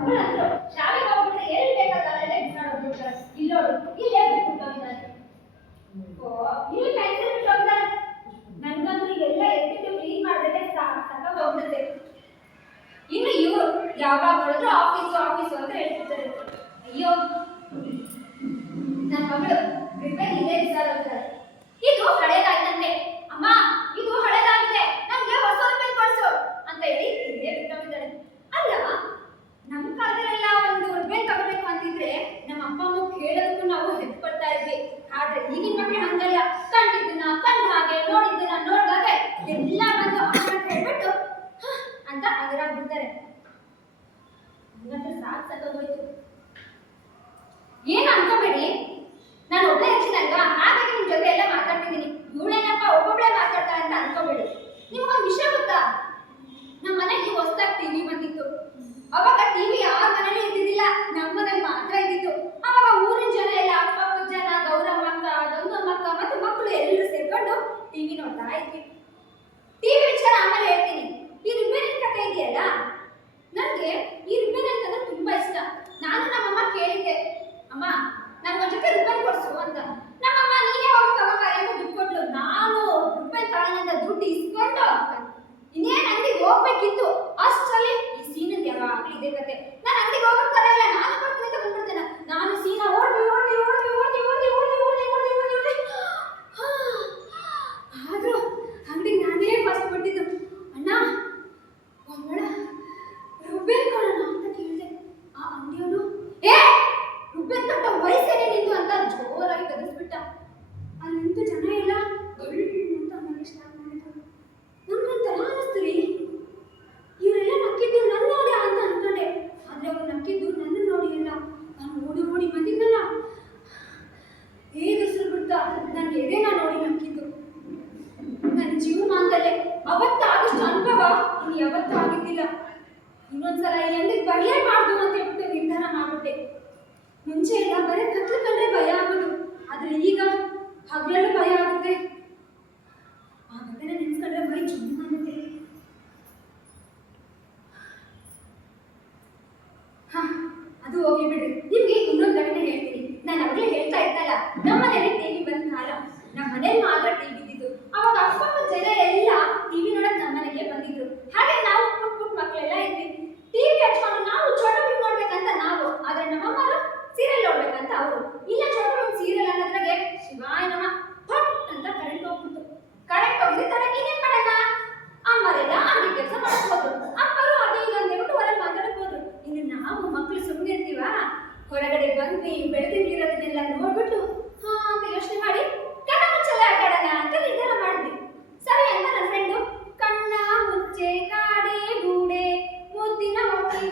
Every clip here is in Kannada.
ಮಗಳಂದ್ರು ಶಾಲೆಗೆ ಹೋಗ್ಬಿಟ್ರೆ ಎಲ್ಲಿ ಬೇಕಾದ್ರೆ ಬಿಸಾಡೋಗ್ಬಿಡ್ತಾರೆ. ಇಲ್ಲೋಡು ಇಲ್ಲೇ ಬಿಟ್ಬಿಟ್ಟೋಗಿದ್ದಾರೆ. ಇಲ್ಲಿ ಪೆನ್ಸಿಲ್ ಬಿಟ್ಟೋಗಿದ್ದಾರೆ. ನನ್ಗಂತೂ ಎಲ್ಲ ಎತ್ತಿಟ್ಟು ಕ್ಲೀನ್ ಮಾಡಿದ್ರೆ ಸಾಕಾಗೋಗ್ಬಿಡುತ್ತೆ. ಇನ್ನು ಇವರು ಯಾವಾಗ ನೋಡಿದ್ರು ಆಫೀಸು ಆಫೀಸು ಅಂತ ಹೇಳ್ತಿರ್ತಾರೆ. ಅಯ್ಯೋ, ನನ್ನ ಮಗಳು ರಿಪೇರ್ ಇಲ್ಲೇ ಬಿಸಾಡೋಗ್ತಾರೆ. ಇದು ಹಳೇದಾಯ್ತಂತೆ. ಅಮ್ಮ, ಇದು ಹಳೇದಾಗಿದೆ, ನಮ್ಗೆ ಹೊಸ ರಿಪೇರ್ ಕೊಡ್ಸು ಅಂತ ಹೇಳಿ ಇಲ್ಲೇ ಬಿಟ್ಟೋಗಿದ್ದಾಳೆ. ಅಲ್ಲ, ನಮ್ಮ ಕಾಲದಲ್ಲೆಲ್ಲ ಒಂದು ರಿಪೇರ್ ತಗೋಬೇಕು ಅಂತಿದ್ರೆ ನಮ್ಮ ಅಪ್ಪ ಅಮ್ಮ ಕೇಳೋದಕ್ಕೂ ನಾವು ಹೆದ್ಕೊಳ್ತಾ ಇದ್ವಿ. ಆದ್ರೆ ಈಗಿನ ಮಕ್ಕಳು ಹಂಗಲ್ಲ. ಕಂಡಿದ್ದನ್ನ ಕಂಡ ಹಾಗೆ, ನೋಡಿದ್ದನ್ನ ನೋಡ್ದಾಗೆ ಎಲ್ಲ ಬಂದು ಅಮ್ಮ ಅಂತ ಹೇಳ್ಬಿಟ್ಟು ಅಂತ ಅಗರಾಗ್ಬಿಡ್ತಾರೆ. ಹಂಗಂದ್ರೆ ಸಾಕಾಗೋಯ್ತು. ಏನು ಅನ್ಕೋಬೇಡಿ, ನಾನು ಒಬ್ಬಳೆ ಹೆಚ್ಚಿನಲ್ವಾ, ಹಾಗಾಗಿ ನಿಮ್ ಜೊತೆ ಎಲ್ಲ ಮಾತಾಡ್ತಿದ್ದೀನಿ. ಇವಳೇನಪ್ಪ ಒಬ್ಬೊಬ್ಳೆ ಮಾತಾಡ್ತಾ ಅಂತ ಅನ್ಕೋಬೇಡಿ. ನಿಮ್ಗೊಂದು ವಿಷಯ ಗೊತ್ತಾ? ನಮ್ಮ ಮನೆಗೆ ಹೊಸದಾಗಿ ಟಿವಿ ಬಂದಿತ್ತು. ಅವಾಗ ಟಿವಿ ಯಾರ ಮನೇಲಿ ಇದ್ದಿದ್ದಿಲ್ಲ, ನಮ್ಮ ಮನೇಲಿ ಮಾತ್ರ ಇದ್ದಿತ್ತು. ಅವಾಗ ಊರಿನ ಜನ ಎಲ್ಲ, ಅಕ್ಕಪಕ್ಕದ ಜನ, ಗೌರಮ್ಮಕ್ಕ, ಗಂಗಮ್ಮಕ್ಕ ಮತ್ತು ಮಕ್ಕಳು ಎಲ್ಲರೂ ಸೇರ್ಕೊಂಡು ಟಿವಿ ನೋಡ್ತಾ ಇದ್ವಿ. ಟಿವಿ ವಿಚಾರ ಆಮೇಲೆ ಹೇಳ್ತೀನಿ. ಈ ರಿಪೇರಿನ ಕಥೆ ಇದೆಯಲ್ಲ, ನನಗೆ ಈ ರಿಪೇರಿ ಅಂತಂದ್ರೆ ತುಂಬಾ ಇಷ್ಟ. ನಾನು ನಮ್ಮಮ್ಮ ಕೇಳಿದ್ದೆ, ಅಮ್ಮ ನಂಗೊಂದ್ ಜೊತೆ ರಿಪೇರಿ ಕೊಡ್ಸು ಅಂತ. ನಮ್ಮಮ್ಮ ನೀನೇ ಹೋಗಿ ತಗೋಬಾರೆ ಅಂತ ದುಡ್ಡು ಕೊಟ್ಲು. ನಾನು ರಿಪೇರಿ ತಗೊಳ್ಳೋಂತ ದುಡ್ಡು ಇಸ್ಕೊಂಡು ಇನ್ನೇನು ಅಂಗಡಿಗೆ ಹೋಗ್ಬೇಕಿತ್ತು. ಅಷ್ಟರಲ್ಲಿ ಈ ಸೀನಂದು ಯಾವಾಗಲೂ ಇದೇ ಕತೆ. ನಾನು ಅಂಗಡಿಗೆ ಹೋಗ್ತಾರೆ ಇಲ್ಲ, ನಾನು ಬರ್ತೀನಿ ಅಂತ ಬಂದ್ಬಿಡ್ತೇನೆ. ನಾನು ಸೀನಾ ಓಡಿ ಓಡಿ ಓಡಿ ಓಡಿ ಓಡಿ ಓಡಿ ಓಡಿ ಓಡಿ ಓಡಿ ಓಡಿ ಆದ್ರೂ ಅಂಗಡಿಗೆ ನಾನೇ ಫಸ್ಟ್ ಬಿಟ್ಟಿದ್ದು. ಅಣ್ಣ, ಒಂದೊಳ ರುಬ್ಬೇರ್ ಕೊಡೋಣ ಅಂತ ಕೇಳಿದೆ. ಆ ಅಂಗಡಿಯವನು, ಏ ರುಬ್ಬೇರ್ ಕಟ್ಟ ವಯಸ್ಸೇನೆ ನಿಂತು ಅಂತ ಜೋರಾಗಿ ಗದಿಸ್ಬಿಟ್ಟ. ಅಲ್ಲಿ ನಿಂತು ಜನ ಎಲ್ಲ ಗಳ್ಳು ಅಂತ ಅನ್ನೋಕೆ ಸ್ಟಾರ್ಟ್ ಮಾಡಿದ್ರು. ನಮ್ಗೊಂಥರ ಅನ್ನಿಸ್ತು ರೀ, ಇವರೆಲ್ಲ ನಕ್ಕಿದ್ದು ನನ್ನ ನೋಡಿ ಅಂತ ಅನ್ಕೊಂಡೆ. ಆದ್ರೆ ಅವ್ರು ನಕ್ಕಿದ್ದು ನನ್ನ ನೋಡಿ ಅಲ್ಲ. ನಾನು ಓಡಿ ಓಡಿ ಬಂದಿದ್ದಲ್ಲ, ಹೇಗೆ ಹೆಸರು ಬಿಡ್ತಾ ನನ್ನ ಎದೆನ ನೋಡಿ ನಕ್ಕಿದ್ದು. ನನ್ನ ಜೀವಮಾನದಲ್ಲೇ ಅವತ್ತಾದಷ್ಟು ಅನುಭವ ಇನ್ನು ಯಾವತ್ತೂ ಆಗಿದ್ದಿಲ್ಲ. ಇನ್ನೊಂದ್ಸಲ ಎಲ್ಲಿಗೆ ಬರಲೇಬಾರ್ದು ಅಂತ ಹೇಳ್ಬಿಟ್ಟು ನಿರ್ಧಾರ ಮಾಡ್ಬಿಟ್ಟೆ. ಮುಂಚೆ ಎಲ್ಲ ಬರೀ ಕತ್ಲು ಕಂಡ್ರೆ ಭಯ ಆಗೋದು, ಆದ್ರೆ ಈಗ ಹಗಲಲ್ಲೂ ಭಯ ಆಗುತ್ತೆ. ಆ ಘಟನೆ ನೆನ್ಸ್ಕೊಂಡ್ರೆ ಮೈ ಜುಮ್ ಆಗುತ್ತೆ. ಅದು ಹೋಗಿ ಬಿಡ್ರಿ. ನಿಮ್ಗೆ ಇನ್ನೊಂದು ಘಟನೆ ಹೇಳ್ತೀನಿ. ನಾನು ಅವಾಗಲೇ ಹೇಳ್ತಾ ಇದ್ದಲ್ಲ, ನಮ್ಮ ಮನೇಲಿ ಟಿವಿ ಬಂದ ಕಾಲ. ನಮ್ಮ ಮನೇಲಿ ಮಾತ್ರ ಟಿವಿ ಇದ್ದಿದ್ದು. ಅವಾಗ ಅಕ್ಕಪಕ್ಕದ ಜನ ಎಲ್ಲ ಟಿವಿ ನೋಡಕ್ ನಮ್ಮ ಮನೆಗೆ ಬಂದಿದ್ರು. ಹಾಗೆ ನಾವು ಪುಟ್ ಪುಟ್ ಮಕ್ಕಳೆಲ್ಲ ಇದ್ವಿ. ಟಿವಿ ಹಚ್ಕೊಂಡು ನಾವು ಚೋಟು ಭೀಮ್ ನೋಡ್ಬೇಕಂತ ನಾವು, ಆದ್ರೆ ನಮ್ಮಮ್ಮರು ಸೀರಿಯಲ್ ನೋಡ್ಬೇಕಂತ ಅವರು. ಇಲ್ಲ, ಚೋಟು ಭೀಮ್ ಸೀರಿಯಲ್ ಅನ್ನೋದ್ರಾಗೆ ಶಿವಾಯ ನಮ ಪಟ್ ಅಂತ ಕರೆಂಟ್ ಹೋಗ್ಬಿಟ್ಟು. ಕರೆಂಟ್ ಹೋಗಿದ್ರೆ ತನಗೆ ಇನ್ನೇನ್ ಮಾಡೋಣ? ಅಮ್ಮರೆಲ್ಲ ಅಂಗಡಿ ಕೆಲಸ ಮಾಡಕ್ ಹೋದ್ರು. ಅಪ್ಪರು ಅದು ಇದು ಅಂತ ಹೇಳ್ಬಿಟ್ಟು ಹೊರಗೆ ಮಾತಾಡಕ್ ಹೋದ್ರು. ಇನ್ನು ನಾವು ಮಕ್ಕಳು ಸುಮ್ಮನೆ ಇರ್ತೀವ? ಹೊರಗಡೆ ಬಂದ್ವಿ, ಬೆಳೆದಿವಿ ಇರೋದನ್ನೆಲ್ಲ ನೋಡ್ಬಿಟ್ಟು ಹಾ ಅಂತ ಯೋಚನೆ ಮಾಡಿ ಕಣ್ಣ ಮುಚ್ಚಲೆ ಆಟಾಡೋಣ ಅಂತ ನಿರ್ಧಾರ ಮಾಡಿದ್ವಿ. ಸರಿ ಅಂತ ನನ್ನ ಫ್ರೆಂಡು ಕಣ್ಣ ಮುಚ್ಚೆ ಕಾಡೆ ಗೂಡೆ ಮುದ್ದಿನ ಹೋಗಿ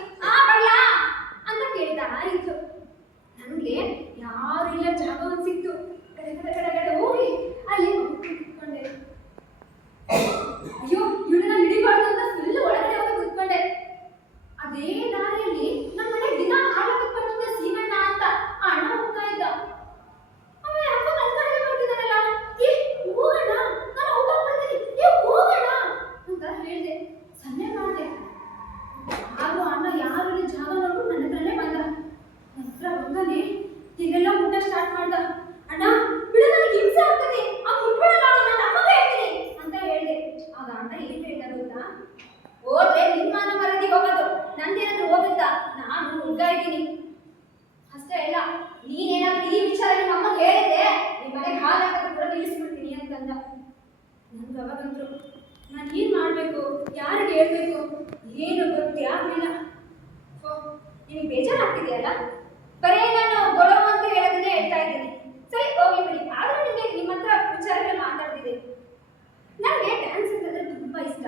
ಬಲ್ಲ ಅಂತ ಕೇಳ್ತಾ ಇತ್ತು. ನನಗೆ ಯಾರು ಇಲ್ಲ ಜಾಗ ಒಂದು ಸಿಕ್ತು. ಕಡೆ ಕಡೆ ಕಡೆ ಕಡೆ ಹೋಗಿ ಅಲ್ಲಿ ಕುತ್ಕೊಂಡೆ. ಅಯ್ಯೋ, ಇವಳನ್ನ ಹಿಡಿಬಾರ್ದು ಅಂತ ಫುಲ್ ಒಳಗಡೆ ಹೋಗಿ ಕುತ್ಕೊಂಡೆ. ಅದೇ ದಾರಿಯಲ್ಲಿ ನಮ್ಮ ಮನೆ ದಿನ ಹಾಲು ಕುತ್ಕೊಂಡಿದ್ದ ಸೀನಣ್ಣ ಅಂತ ಆ ಅಣ್ಣ ಹೋಗ್ತಾ ಇದ್ದ. ಅವ ಯಾಕೋ ನನ್ನ ಕಡೆಗೆ ಬರ್ತಿದ್ದಾನಲ್ಲ, ಏ ಹೋಗೋಣ, ನಾನು ಔಟ್ ಆಗ್ಬಿಡ್ತೀನಿ, ಏ ಹೋಗೋಣ ಅಂತ ಹೇಳಿದೆ. ಸನ್ನೆ ಮಾಡಿದೆ. ಹಾಗೂ ಅಣ್ಣ ಯಾರು ಇಲ್ಲಿ ಜಾಗ ನೋಡ್ಬಿಟ್ಟು ನನ್ನ ಹತ್ರನೇ ಬಂದ. ನನ್ನ ಹತ್ರ ಬಂದಾನೆ ಹೀಗೆಲ್ಲ ಊಟ ಸ್ಟಾರ್ಟ್ ಮಾಡ್ದ. ಅಣ್ಣ ಬಿಡು, ನನಗೆ ಹಿಂಸೆ ಆಗ್ತದೆ, ಆ ಮುಟ್ಬೇಡ ನೋಡಿ, ನಾನು ಅಮ್ಮಗೆ ಹೇಳ್ತೀನಿ ಅಂತ ಹೇಳಿದೆ. ಆಗ ಅಣ್ಣ ಏನ್ ಹೇಳ್ದ ಗೊತ್ತಾ? ಹೋದ್ರೆ ನಿಮ್ಮಾನ ಮರದಿ ಹೋಗೋದು, ನಂದೇನಾದ್ರೂ ಹೋಗುತ್ತಾ? ನಾನು ಹುಡ್ಗ ಇದ್ದೀನಿ ಅಷ್ಟೇ ಅಲ್ಲ, ನೀನೇನಾದ್ರೂ ಈ ವಿಚಾರ ನಿಮ್ಮ ಅಮ್ಮಗೆ ಹೇಳಿದೆ, ನಿಮ್ಮ ಮನೆಗೆ ಹಾಲು ಹಾಕೋದು ಕೂಡ ನಿಲ್ಲಿಸ್ಬಿಡ್ತೀನಿ ಅಂತಂದ. ನನ್ಗೆ ಅವಾಗಂದ್ರು ನಾನು ಏನ್ ಮಾಡ್ಬೇಕು, ಯಾರಿಗೆ ಹೇಳ್ಬೇಕು ಏನು ಗೊತ್ತೇ ಆಗ್ಲಿಲ್ಲ. ನಿಮಗೆ ಬೇಜಾರಾಗ್ತಿದೆಯಲ್ಲ? ಬರೀ ನಾನು ಗೊಡವ ಅಂತ ಹೇಳೋದನ್ನೇ ಹೇಳ್ತಾ ಇದ್ದೀನಿ. ಸರಿ, ಹೋಗಿ ಬಿಡಿ. ಆದ್ರೂ ನಿಮಗೆ ನಿಮ್ಮ ಹತ್ರ ವಿಚಾರಗಳು ಮಾತಾಡ್ತಿದ್ದೆ. ನನಗೆ ಡ್ಯಾನ್ಸ್ ಅಂತಂದ್ರೆ ತುಂಬಾ ಇಷ್ಟ.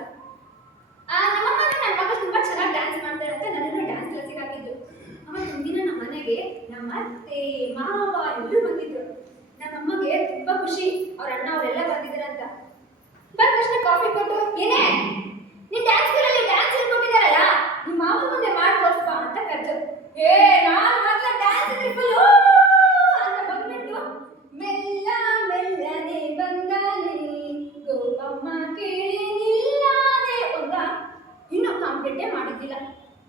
ನಮ್ಮಮ್ಮ ನನ್ನ ಮಗಳು ತುಂಬಾ ಚೆನ್ನಾಗಿ ಡ್ಯಾನ್ಸ್ ಮಾಡ್ತಾರೆ ಅಂತ ನನ್ನನ್ನು ಡ್ಯಾನ್ಸ್ ಕ್ಲಾಸಿಗೆ ಹಾಕಿದ್ರು. ಆಮೇಲೆ ಒಂದಿನ ನಮ್ಮ ಮನೆಗೆ ನಮ್ಮ ಅತ್ತೆ ಮಾವ ಎಲ್ಲರೂ ಬಂದಿದ್ರು. ನಮ್ಮಮ್ಮಗೆ ತುಂಬಾ ಖುಷಿ, ಅವ್ರ ಅಣ್ಣ ಅವರೆಲ್ಲ ಬಂದಿದ್ರು ಅಂತ. ಬಂದ ತಕ್ಷಣ ಕಾಫಿ ಕೊಟ್ಟು, ಏನೇ ನೀನ್ ಡ್ಯಾನ್ಸ್ ಸ್ಕೂಲಲ್ಲಿ ಡ್ಯಾನ್ಸ್ ಹೇಳ್ಕೊಟ್ಟಿದಾರಲ್ಲ, ನಿಮ್ಮ ಮಾವ ಮುಂದೆ ಮಾಡಿ ತೋರಿಸ್ಪ ಅಂತ ಕರೆದ್ರು. ಏ ನಾನು ಮೊದಲ ಡ್ಯಾನ್ಸ್ ಫುಲ್ ಅಂತ ಬಂದ್ಬಿಟ್ಟು ಮೆಲ್ಲ ಮೆಲ್ಲನೆ ಬಂದಾನೆ ಗೋಪಮ್ಮ ಕೇಳಿ ನಿಲ್ಲಾದೆ ಅಂತ ಇನ್ನೂ ಕಂಪ್ಲೀಟೇ ಮಾಡಿದ್ದಿಲ್ಲ.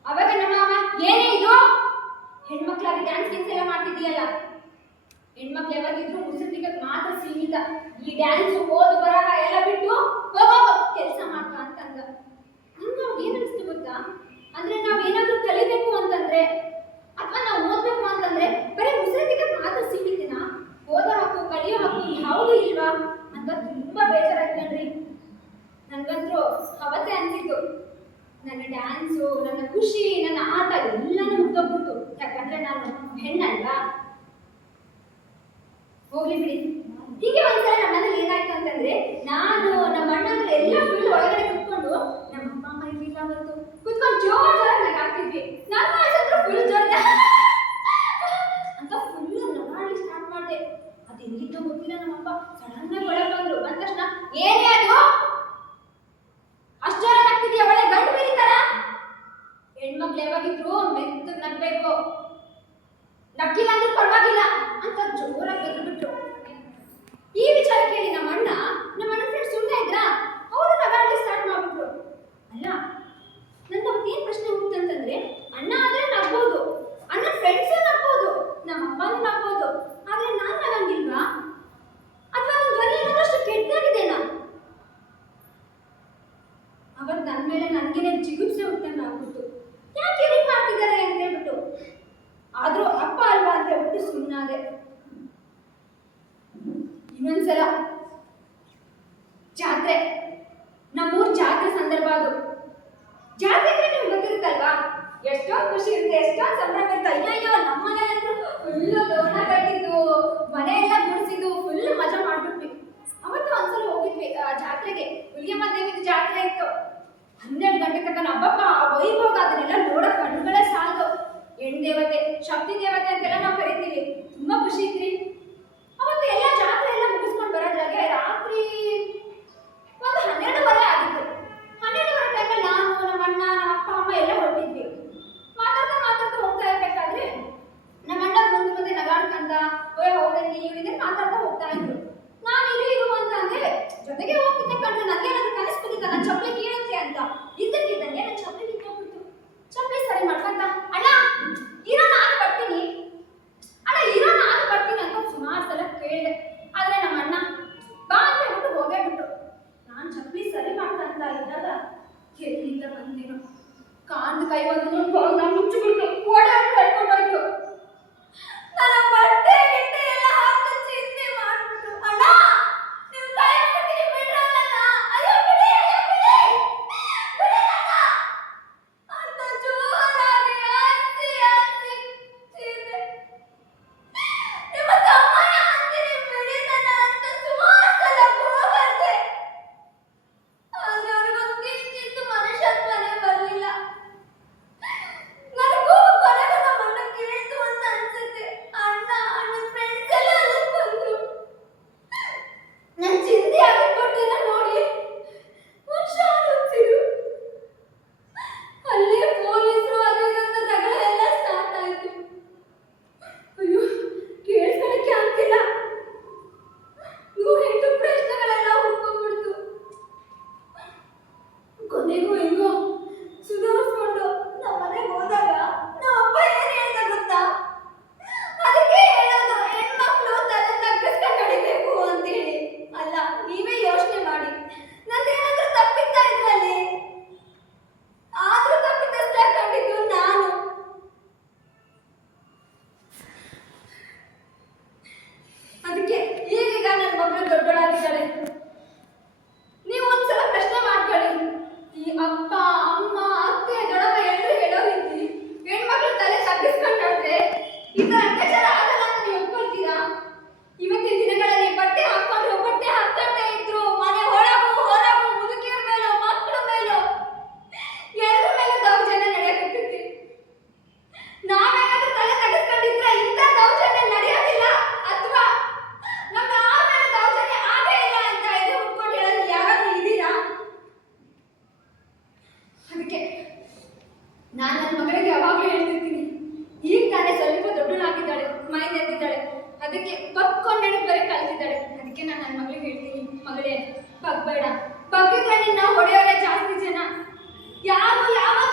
ಅವಾಗ ನಮ್ಮ ಮಾವ ಏನೇ ಇದು ಡ್ಯಾನ್ಸ್ ಗಿನ್ಸ್ ಎಲ್ಲ ಮಾಡ್ತಿದ್ದೀಯಲ್ಲ, ಹೆಣ್ಮಕ್ಳು ಯಾವಾಗಿದ್ರು ಮುಸುಟಿಗೆ ಮಾತ್ರ ಸೀಮಿತ. ಈ ಡ್ಯಾನ್ಸ್ ಓದು ಬರಹ ಎಲ್ಲ ಬಿಟ್ಟು ಹೋಗೋ ಕೆಲಸ ಮಾಡ್ಕ ಅಂತಂದ. ನಂಗೆ ಅವಾಗ ಏನ್ ಅನಿಸ್ತು ಗೊತ್ತಾ, ಅಂದ್ರೆ ನಾವ್ ಏನಾದ್ರೂ ಕಲಿಬೇಕು ಅಂತಂದ್ರೆ ಅಥವಾ ನಾವು ಓದ್ಬೇಕು ಅಂತಂದ್ರೆ ಬರೀ ಮುಸುಟಿಗೆ ಮಾತ್ರ ಸೀಮಿತನಾ, ಓದೋ ಹಾಕು ಕಲಿಯೋ ಹಾಕು ಯಾವುದು ಇಲ್ವಾ ಅಂತ ತುಂಬಾ ಬೇಜಾರಾಯ್ತನ್ರಿ. ನನ್ಗಂತೂ ಅವತ್ತೇ ಅನ್ಸಿತ್ತು, ನನ್ನ ಡ್ಯಾನ್ಸು, ನನ್ನ ಖುಷಿ, ನನ್ನ ಆಟ ಎಲ್ಲಾನು ಮುಗ್ದೋಗ್ಬಿಡ್ತು. ಯಾಕಂದ್ರೆ ನಾನು ಹೆಣ್ಣಲ್ವಾ. ಹೋಗ್ಲಿ ಬಿಡಿ. ಹೀಗೆ ಒಂದ್ಸಲ ನಮ್ಮ ಮನೇಲಿ ಏನಾಯ್ತು ಅಂತಂದ್ರೆ, ನಾನು ನಮ್ಮ ಅಣ್ಣ ಎಲ್ಲ ಫುಲ್ ಒಳಗಡೆ ಕುತ್ಕೊಂಡು, ನಮ್ಮ ಅಪ್ಪ ಅಮ್ಮ ಇರ್ಲಿಲ್ಲ ಅವತ್ತು, ಕುತ್ಕೊಂಡು ಜೋರಾಗಿ ನಗಾಡ್ತಿದ್ವಿ. ನನ್ನ ಅಷ್ಟಂದ್ರೆ ಫುಲ್ ಜೋರ ಅಂತ ಫುಲ್ ನಗಾಡ್ಲಿಕ್ಕೆ ಸ್ಟಾರ್ಟ್ ಮಾಡಿದೆ. ಅದು ಎಲ್ಲಿದ್ದೋ ಗೊತ್ತಿಲ್ಲ, ನಮ್ಮಪ್ಪ ಸಡನ್ ಆಗಿ ಒಳಗೆ ಬಂದ್ರು. ಬಂದ ತಕ್ಷಣ, ಏನೇ ಅದು ಅಷ್ಟು ಜೋರಾಗಿ ಆಗ್ತಿದ್ಯಾ, ಒಳ್ಳೆ ಗಂಡು ಬೀರಿತಾರ? ಹೆಣ್ಮಕ್ಳು ಯಾವಾಗಿದ್ರು ಮೆತ್ತಗೆ ನಗ್ಬೇಕು, ನಕ್ಕಿಲ್ಲ ಅಂದ್ರೆ ಪರವಾಗಿಲ್ಲ ಅಂತ ಜೋರಾಗಿ ಬದ್ಬಿಟ್ರು. ಈ ವಿಚಾರ ಕೇಳಿ ನಮ್ಮ ಅಣ್ಣ ಫ್ರೆಂಡ್ಸ್ ಸುಮ್ಮನೆ ಇದ್ರ, ಅವರು ನಗಾಡ್ಲಿಕ್ಕೆ ಸ್ಟಾರ್ಟ್ ಮಾಡ್ಬಿಟ್ರು. ಅಲ್ಲ, ನನ್ನ ಅವತ್ತು ಏನ್ ಪ್ರಶ್ನೆ ಹುಟ್ಟು ಅಂತಂದ್ರೆ, ಅಣ್ಣ ಆದ್ರೆ ನಗ್ಬೋದು, ಅಣ್ಣ ಫ್ರೆಂಡ್ಸೇ ನಗ್ಬೋದು, ನಮ್ಮ ಅಪ್ಪನೂ ನಗ್ಬೋದು, ಆದ್ರೆ ನಾನ್ ನಗಂಗಿಲ್ವಾ? ಅಥವಾ ನನ್ನ ಧ್ವನಿ ಏನಾದ್ರೂ ಅಷ್ಟು ಕೆಟ್ಟದಾಗಿದೆನಾ? ಅವತ್ತು ನನ್ನ ಮೇಲೆ ನನಗೇನೆ ಜಿಗುಪ್ಸೆ ಹುಟ್ಟಂಗ ಆಗ್ಬಿಟ್ಟು, ಯಾಕೆ ಹೀಗೆ ಮಾಡ್ತಿದ್ದಾರೆ ಅಂತ ಹೇಳ್ಬಿಟ್ಟು. ಆದ್ರೂ ಅಪ್ಪ ಅಲ್ವಾ ಅಂತ ಹೇಳ್ಬಿಟ್ಟು ಸುಮ್ಮನಾದೆ. ಇನ್ನೊಂದ್ಸಲ ಜಾತ್ರೆ, ನಮ್ಮೂರ್ ಜಾತ್ರೆ ಸಂದರ್ಭ ಅದು. ಜಾತ್ರೆ ಅಂದ್ರೆ ನಿಮ್ಗೆ ಗೊತ್ತಿರುತ್ತಲ್ವಾ, ಎಷ್ಟೊಂದು ಖುಷಿ ಇರುತ್ತೆ, ಎಷ್ಟೊಂದು ಸಂಭ್ರಮ ಇರುತ್ತೆ. ಅಯ್ಯಯ್ಯೋ, ನಮ್ಮ ಮನೆಯಲ್ಲಂತೂ ಫುಲ್ಲು ತೋರಣ ಕಟ್ಟಿದ್ದು, ಮನೆಯೆಲ್ಲ ಗುಡಿಸಿದ್ದು, ಫುಲ್ ಮಜಾ ಮಾಡ್ಬಿಟ್ವಿ. ಅವತ್ತು ಒಂದ್ಸಲ ಹೋಗಿದ್ವಿ ಜಾತ್ರೆಗೆ. ಹುಲಿಗೆಮ್ಮ ದೇವಿದು ಜಾತ್ರೆ ಇತ್ತು. 12 ಗಂಟೆ ತನಕ ಹಬ್ಬಪ್ಪ ವೈಭೋಗ, ಅದನ್ನೆಲ್ಲ ನೋಡಕ್ ಕಣ್ಣುಗಳೇ ಸಾಲದು. ಹೆಣ್ ದೇವತೆ, ಶಕ್ತಿ ದೇವತೆ ಅಂತೆಲ್ಲ ನಾವು ಕರಿತೀವಿ. ತುಂಬಾ ಖುಷಿ ಇದ್ರಿ. ಅವತ್ತು ಎಲ್ಲ ಜಾತ್ರೆ ಎಲ್ಲ ಮುಗಿಸ್ಕೊಂಡು ಬರೋದ್ರಾಗೆ ರಾತ್ರಿ ಒಂದು 12:30 ಆಗಿತ್ತು. 12:30 ಟೈಮಲ್ಲಿ ನಾನು, ನಮ್ಮ ಅಣ್ಣ, ನಮ್ಮ ಅಪ್ಪ ಅಮ್ಮ ಎಲ್ಲ ಹೊರಟಿದ್ವಿ. ಮಾತಾಡ್ತಾ ಹೋಗ್ತಾ ಇರ್ಬೇಕಾದ್ರೆ ನಮ್ಮ ಅಣ್ಣ ಮುಂದೆ ನಗಾಡ್ಕಂತ ಹೋಗ್ದಂಗೆ ಇವರಿಗೆ ಮಾತಾಡ್ತಾ ಹೋಗ್ತಾ ಇದ್ರು. ನಾನು ಇರು ಅಂತ ಅಂದ್ರೆ ಜೊತೆಗೆ ಹೋಗ್ತಿದ್ದೆ ಕಂಡ್ರೆ ನನಗೇನಾದ್ರು ಕನಸ್ಬಿಟ್ಟಿದ್ದ, ನನ್ನ ಚಪ್ಪಲಿ ಕೀಳುತ್ತೆ ಅಂತ. ಇದ್ದಕ್ಕಿದ್ದಂಗೆ ನನ್ನ ಚಪ್ಪಲಿ ಕಿತ್ತೋಗ್ಬಿಟ್ಟು, ಚಪ್ಪಲಿ ಸರಿ ಮಾಡ್ಕಂತ, ಅಣ್ಣ ಇರೋ ನಾನು ಬರ್ತೀನಿ, ಅಣ್ಣ ಇರೋ ನಾನು ಬರ್ತೀನಿ ಅಂತ ಸುಮಾರು ಸಲ ಕೇಳಿದೆ. ಆದ್ರೆ ನಮ್ಮ ಅಣ್ಣ ಬಾ ಅಂತ ಹೇಳ್ಬಿಟ್ಟು ಹೋಗೇ ಬಿಟ್ಟು. ನಾನು ಚಪ್ಪಲಿ ಸರಿ ಮಾಡ್ಕಂತ ಇದ್ದಾಗ ಎಲ್ಲಿಂದ ಬಂದೇನೋ ಕಾಂತ ಕೈ ಒಂದು ಮುಚ್ಚಿಬಿಟ್ಟು ಓಡಾಡಿ ಕರ್ಕೊಂಡೋಯ್ತು. ನನ್ನ ಬಟ್ಟೆ ಗಿಟ್ಟೆ ಎಲ್ಲ ಹಾಕಿ ಚಿಂತೆ ಮಾಡ್ಬಿಟ್ಟು, ಅಣ್ಣ ನೀವು ಕೈ ಹಾಕ್ತೀನಿ ಬಿಡ್ರಲ್ಲ, ಅಯ್ಯೋ ಬಿಡಿ ಅಂತ ಜೋರಾಗಿ ಅರಿಸಿ ಚಿಂತೆ, ನಿಮ್ಮ ತಮ್ಮನ ಅಂತೀನಿ ಬಿಡಿ ನನ್ನ ಅಂತ ಸುಮಾರು ಸಲ ಕೂಗಬಾರ್ದೆ. ಆದ್ರೆ ಅವ್ರಿಗೊಂದು ಕಿಂಚಿತ್ತು ಮನುಷ್ಯತ್ವನೇ ಬರಲಿಲ್ಲ. ನನಗೂ ಕೊನೆಗೂ ನಮ್ಮ ಅಣ್ಣ ಕೇಳ್ತು ಅಂತ ಅನ್ಸುತ್ತೆ. ಅಣ್ಣ ಫ್ರೆಂಡ್ಸ್ ಎಲ್ಲ ಅಲ್ಲಿಗೆ ಬಂದ್ರು. ನನ್ನ ಚಿಂತೆ ಆಗಿಬಿಟ್ಟೆಲ್ಲ ನೋಡಿ ಒಂದು ಶಾಲ್ ಹೊತ್ತಿದ್ರು. ಅಲ್ಲೇ ಪೊಲೀಸರು ಅದು ಇದನ್ನ ಜಗಳ ಎಲ್ಲ ಸ್ಟಾರ್ಟ್ ಆಯ್ತು. ಅಯ್ಯೋ, ಕೇಳಿಸ್ಕೊಳ್ಳಕ್ಕೆ ಆಗ್ತಿಲ್ಲ. ಹೆಂಟು ಪ್ರಶ್ನೆಗಳೆಲ್ಲ ಹುಟ್ಕೊಂಡ್ಬಿಡ್ತು. ಕೊನೆಗೂ ಹೆಂಗೋ ಸುಧಾರಿಸ್ಕೊಂಡು ನಮ್ಮ ಮನೆಗೆ ಹೋದಾಗ ನಮ್ಮ ಅಪ್ಪ ಏನ್ ಹೇಳ್ದ ಗೊತ್ತಾ? ಅದಕ್ಕೆ ಹೇಳೋದು ಹೆಣ್ಮಕ್ಳು ತಲೆ ತಗ್ಗಿಸ್ಕೊಂಡು ನಡಿಬೇಕು ಅಂತೇಳಿ. ಅಲ್ಲ, ನೀವೇ ಯೋಚನೆ ಮಾಡಿ, ನಂದೇನಾದ್ರೂ ತಪ್ಪಿತ್ತ ಇದ್ರಲ್ಲಿ? ಆದ್ರೂ ತಪ್ಪಿತಸ್ಥ ಕಂಡಿದ್ದು ನಾನು. ಅದಕ್ಕೆ ಈಗೀಗ ನನ್ನ ಮಗಳು ದೊಡ್ಡಳಾಗಿದ್ದಾಳೆ. ನೀವು ಒಂದ್ಸಲ ಪ್ರಶ್ನೆ ಮಾಡ್ಕೊಳ್ಳಿ, ಈ ಅಪ್ಪ ಅಮ್ಮ ಅತ್ತೆ ದೊಡ್ಡಮ್ಮ ಎಲ್ಲರೂ ಹೇಳೋ ರೀತಿ ಹೆಣ್ಮಕ್ಳು ತಲೆ ತಗ್ಗಿಸ್ಕೊಂಡ್ರೆ ಈ ತರ ಅತ್ಯಾಚಾರ ಆಗಲ್ಲ ಅಂತ ನೀವು ಒಪ್ಕೊಳ್ತೀರಾ? ಇವತ್ತಿನ ದಿನಗಳಲ್ಲಿ ಬಟ್ಟೆ ಹಾಕ್ಕೊಂಡೇ ಇದ್ರು, ಮನೆ ಹೊರಗು ಮುದುಕಿಯರ ಮೇಲೋ ಮಕ್ಕಳ ಮೇಲೋ ಎಲ್ಲರ ಮೇಲೆ ದೌರ್ಜನ್ಯ ನಡೆಯಕತ್ತೈತಿ. ನಾವೇನಾದ್ರೂ ತಲೆ ತಗ್ಗಿಸ್ಕೊಂಡಿದ್ರೆ ಇಂಥ ದೌರ್ಜನ್ಯ ನಡೆಯೋದಿಲ್ಲ, ಅಥವಾ ನಮ್ಮ ಯಾರ ಮೇಲೆ ದೌರ್ಜನ್ಯ ಆಗೇ ಇಲ್ಲ ಅಂತ ಇದು ಉಟ್ಕೊಂಡು ಹೇಳೋದು ಯಾರಾದ್ರೂ ಇದ್ದೀರಾ? ಅದಕ್ಕೆ ನಾನು ನನ್ನ ಮಗಳಿಗೆ ಯಾವಾಗಲೂ ಹೇಳ್ತಿರ್ತೀನಿ, ಈಗ ತಾನೇ ಸ್ವಲ್ಪ ದೊಡ್ಡಳಾಗಿದ್ದಾಳೆ, ಮೈಂಡ್ ಎದ್ದಿದ್ದಾಳೆ, ಅದಕ್ಕೆ ಬಗ್ಕೊಂಡು ನಡೆದು ಬರೀ ಕಲ್ತಿದ್ದಾಳೆ. ಅದಕ್ಕೆ ನಾನು ನನ್ನ ಮಗಳಿಗೆ ಹೇಳ್ತೀನಿ, ಮಗಳೇ ಬಗ್ಬೇಡ, ಬಗ್ಗಿದ್ರೆ ನಿನ್ನ ಹೊಡೆಯೋರೇ ಜಾಸ್ತಿ ಜನ. ಯಾರು ಯಾವತ್ತೂ